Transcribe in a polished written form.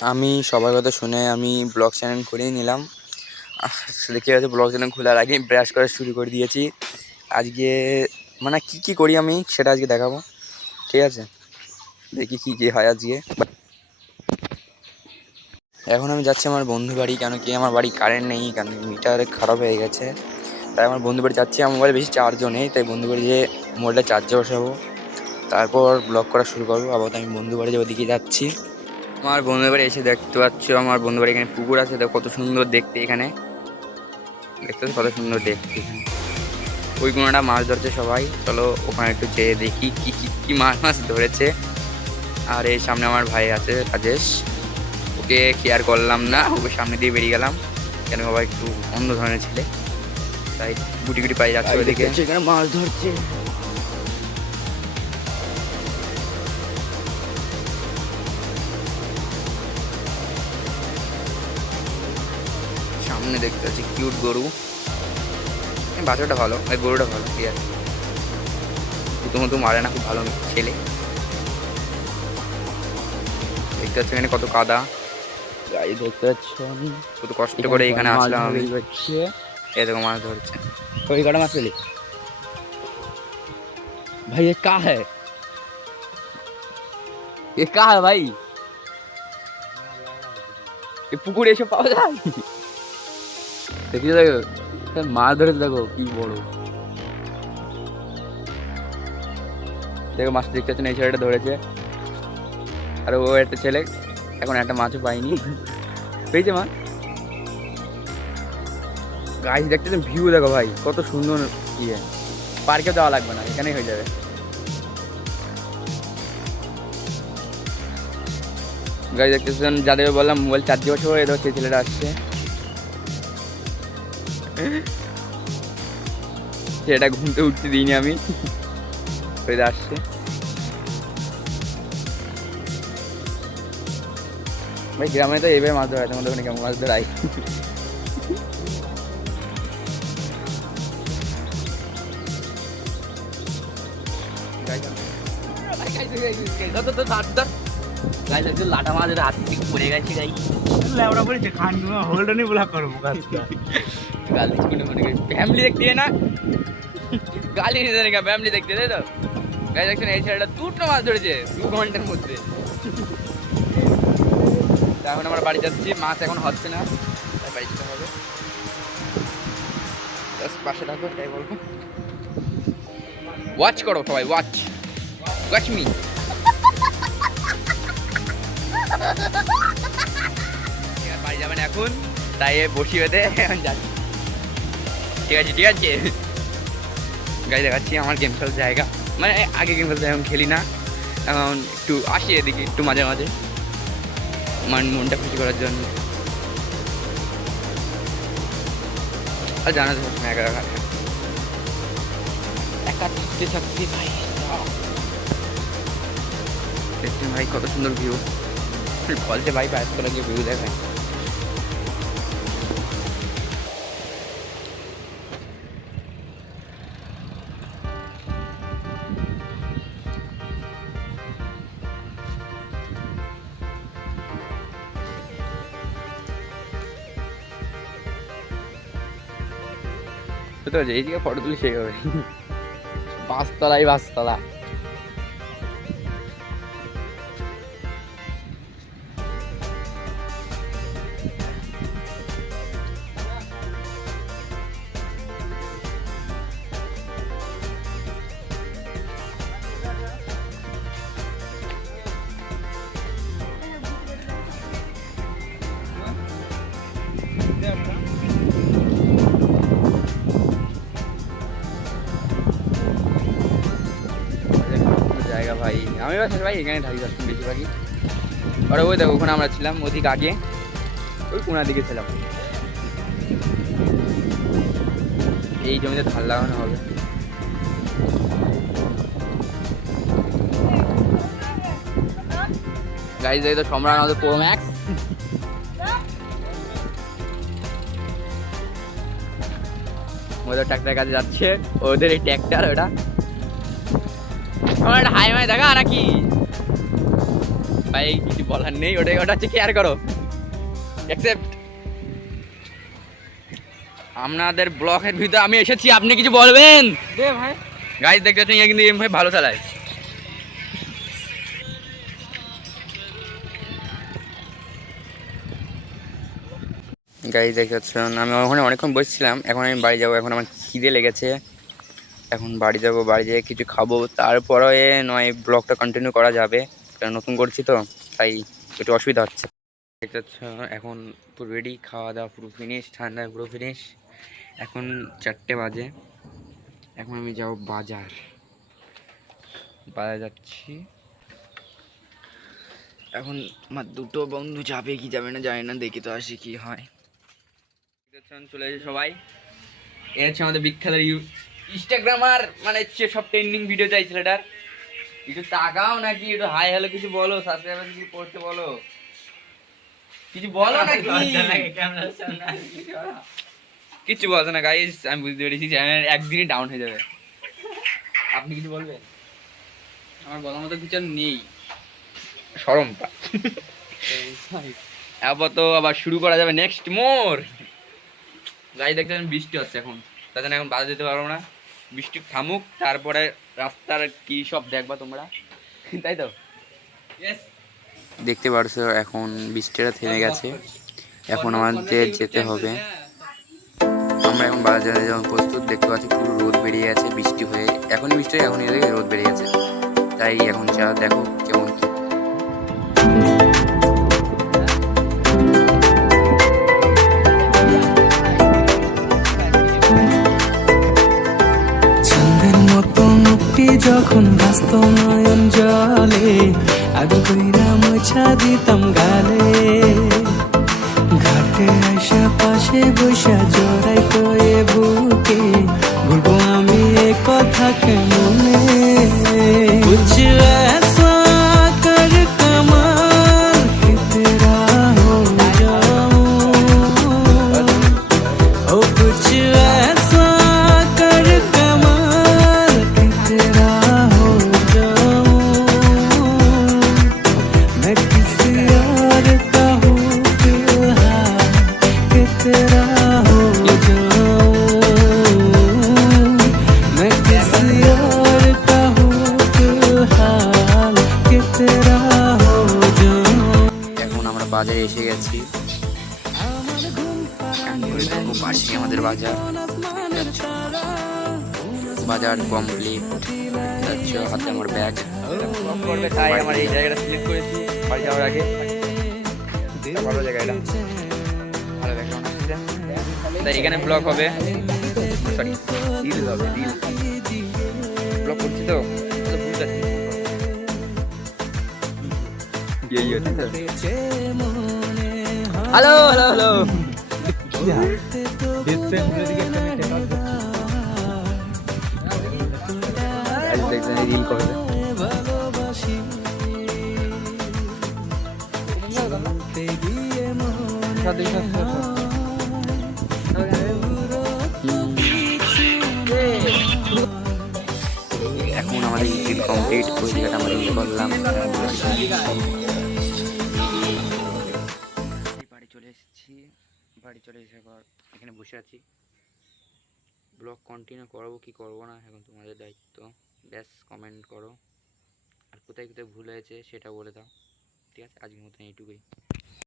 আমি সবার কথা শুনে আমি ব্লগ চ্যানেল খুলেই নিলাম। দেখতে পাচ্ছি ব্লগ চ্যানেল খোলার আগেই ব্রাশ করা শুরু করে দিয়েছি। আজকে মানে কি করি আমি সেটা আজকে দেখাবো, ঠিক আছে? দেখি কি হয় আজকে। এখন আমি যাচ্ছি আমার বন্ধু বাড়ি, কেন কি আমার বাড়ি কারেন্ট নেই, কেন মিটার খারাপ হয়ে গেছে। তাই আমার বন্ধু বাড়ি যাচ্ছি। আমার মোবাইলে বেশি চার্জও নেই, তাই বন্ধু বাড়ি যেয়ে মোবাইলটা চার্জে বসাবো, তারপর ব্লগ করা শুরু করবো। আপাতত আমি বন্ধু বাড়ি ওদিকে যাচ্ছি। আমার বন্ধুর বাড়ি এসে দেখতে পাচ্ছ আমার বন্ধু বাড়ি এখানে পুকুর আছে, দেখো কত সুন্দর দেখতে। এখানে দেখতে পাচ্ছ কত সুন্দর দেখতে। এখানে ওই কোনোটা মাছ ধরছে সবাই, চলো ওখানে একটু যেয়ে দেখি কি মাছ ধরেছে। আর এই সামনে আমার ভাই আছে রাজেশ, ওকে কেয়ার করলাম না, ওকে সামনে দিয়ে বেরিয়ে গেলাম, কেন বাবা একটু অন্য ধরনের ছেলে, তাই গুটি গুটি পাই যাচ্ছে ওইদিকে। সেখানে মাছ ধরছে। সামনে দেখতে পাচ্ছি কিউট গরু, বাছুরটা ভালো, এই গরুটা ভালো, ঠিক আছে। মতো মারে না, খুব ভালো ছেলে। দেখতে পাচ্ছি এখানে কত কাদা, গাড়ি দেখতে পাচ্ছ। আমি কত কষ্ট করে এখানে আসলাম আমি। এই দেখো মাছ ধরছে, ওই কটা মাছ পেলি ভাই? ये क्या है, ये क्या है भाई? ये পুকুরে এসব পাওয়া যায়? দেখি দেখো মাছ ধরেছে, দেখো কি বড়। দেখো মাছ দেখতে পাচ্ছেন, এই ছেলেটা ধরেছে, আর ও একটা ছেলে এখন একটা মাছও পাইনি, পেয়েছে মাছ। গাছ দেখতেছেন, ভিউ দেখো ভাই কত সুন্দর। ইয়ে পার্কে যাওয়া লাগবে না, এখানেই হয়ে যাবে। গাছ দেখতেছেন, যাদের বললাম মোবাইল চার্জে বছর, এদের সেই ছেলেটা আসছে, সেটা ঘুমতে উঠতে দিইনি আমি, ওই আসছে। ভাই গ্রামে তো এইভাবে মাছ ধরা হয়, তোমাদের ওখানে কেমন মাছ ধরাই? লাটা মাছের হাত থেকে পড়ে গেছে, গাই লেবরা বলেছে খান হোল্ডনি বলা করবো কাজটা। গালি ফ্যামিলি দেখতে না, গালি নিতে ফ্যামিলি দেখতে, তাই তো? গাই দেখছেন এই ছেলেটা দুটো মাছ ধরেছে 2 ঘন্টার মধ্যে। এখন আমরা বাড়ি যাচ্ছি, মাছ এখন হচ্ছে না, তাই বাড়ি যেতে হবে। পাশে থাকো, তাই বলবো। ওয়াচ করো সবাই, ওয়াচ মি। বাড়ি যাবেন এখন, তাই বসি বেঁধে এখন যাচ্ছি। ঠিক আছে গাড়ি দেখাচ্ছি আমার গেম খেলার জায়গা, মানে আগে গেম খেলতে এখন খেলি না, এখন একটু আসি এদিকে একটু মাঝে মাঝে মনটা খুশি করার জন্য। আর জানা যাচ্ছে না, একা থাকতে ভাই। দেখছেন ভাই কত সুন্দর ভিউ, বলতে ভাই বাইক করে গিয়ে ভিউ দেখায়। এইদিকে ফটো তুলি সেই হবে, বাসতলা। জায়গা ভাই, আমি ভাই এখানে থাকি সবসময় বেশিরভাগই। আর ওই দেখো ওখানে আমরা ছিলাম, ওদিকে আগে ওই কোনার দিকে ছিলাম। এই জমিতে ধান লাগানো হবে। গাইজ এই তো সম্রাট আমাদের প্রো ম্যাক্স, ওদের ট্র্যাক্টরের কাছে যাচ্ছে, ওদের এই ট্র্যাক্টর ওটা। আমার একটা হাই দেখা নাকি ভাই কিছু বলার নেই, ওটা ওটা হচ্ছে কেয়ার করো, অ্যাকসেপ্ট। আপনাদের ব্লকের ভিতরে আমি এসেছি, আপনি কিছু বলবেন? দে ভাই। গাইজ দেখতে পাচ্ছেন ইয়ে কিন্তু এম ভাই ভালো চালায়। গাইজ দেখতে পাচ্ছেন আমি ওখানে অনেকক্ষণ বসছিলাম, এখন আমি বাড়ি যাবো, এখন আমার খিদে লেগেছে, এখন বাড়ি যাবো, বাড়ি যেয়ে কিছু খাবো, তারপরে নয় ব্লগটা কন্টিনিউ করা যাবে, কারণ নতুন করছি তো তাই একটু অসুবিধা হচ্ছে। দেখতে পাচ্ছ এখন পুরো রেডি, খাওয়া দাওয়া পুরো ফিনিশ, ঠান্ডা পুরো ফিনিশ, এখন 4টে বাজে, এখন আমি যাবো বাজার, বাজার যাচ্ছি। এখন আমার দুটো বন্ধু যাবে কি যাবে না জানি না, দেখি তো আসি কি হয়। চলে এসে সবাই, এ হচ্ছে আমাদের বিখ্যাত ইনস্টাগ্রামার, মানে হচ্ছে সব ট্রেন্ডিং ভিডিও চাই ছেলেটার। একটু তাকাও নাকি, একটু হাই হ্যালো কিছু বলো, সাবস্ক্রাইবার কিছু করতে বলো, কিছু বলো নাকি। কিছু বলছে না গাইস, আমি বুঝতে পেরেছি চ্যানেল একদিনই ডাউন হয়ে যাবে। আপনি কিছু বলবেন? আমার বলার মতো কিছু আর নেই, শরম পা। আপাতত আবার শুরু করা যাবে নেক্সট মোর। গাড়ি দেখতে বৃষ্টি হচ্ছে এখন, তাই জন্য এখন বাজার যেতে পারবো না, বৃষ্টি থামুক তারপরে রাস্তার কি সব দেখবা তোমরা, তাই তো? দেখতে পারছো এখন বৃষ্টিটা থেমে গেছে, এখন আমাদের যেতে হবে। আমরা এখন বাজারে যেমন প্রস্তুত, দেখতে পাচ্ছি পুরো রোদ বেরিয়ে গেছে, বৃষ্টি হয়ে এখনই বৃষ্টি এখনই রোদ বেরিয়ে গেছে, তাই এখন যা দেখো কেমন কি। ছন্দের মতো মুক্তি যখন ভাসত নয়ন জলে, আগে কইরা মোছা দিতাম গালে, ঘাটে আইসা পাশে বৈশা জড়াই তো এ বুকে, বলবো আমি এ কথা কেমনে, कुछ ऐसा कर कमाल कि तेरा हो जाऊं, ओ कुछ ऐसा कर कमाल कि तेरा हो जाऊं, मैं किसी और का हूँ फिलहाल कि तेरा हो जाऊं, मैं किसी और का हूँ फिलहाल कि तेरा हो जाऊं। এখন আমরা বাজারে এসে গেছি, পাশে আমাদের বাজার, বাজার কমপ্লিট, হাতে আমার ব্যাগ, তাই আমার এই জায়গাটা সিলেক্ট করেছি বাড়ি যাওয়ার আগে। ভালো জায়গা এটা, ভালো ব্যাকগ্রাউন্ড আসছে, তাই এখানে ব্লগ হবে, সরি রিল হবে, রিল ব্লগ করছি তো বুঝতে পারছি। হ্যালো হ্যালো হ্যালো, রিল করবে এখন আমাদের রিল কমপ্লিট, ওই জায়গাটা আমরা রিল করলাম। বাড়ি চলে এসেছি, বাড়ি চলে এসে পর এখানে বসে আছি, ব্লগ কন্টিনিউ করবো কি করবো না এখন তোমাদের দায়িত্ব, ব্যাস কমেন্ট করো, আর কোথায় কোথায় ভুল হয়েছে সেটা বলে দাও। ঠিক আছে, আজকের মতন এইটুকুই।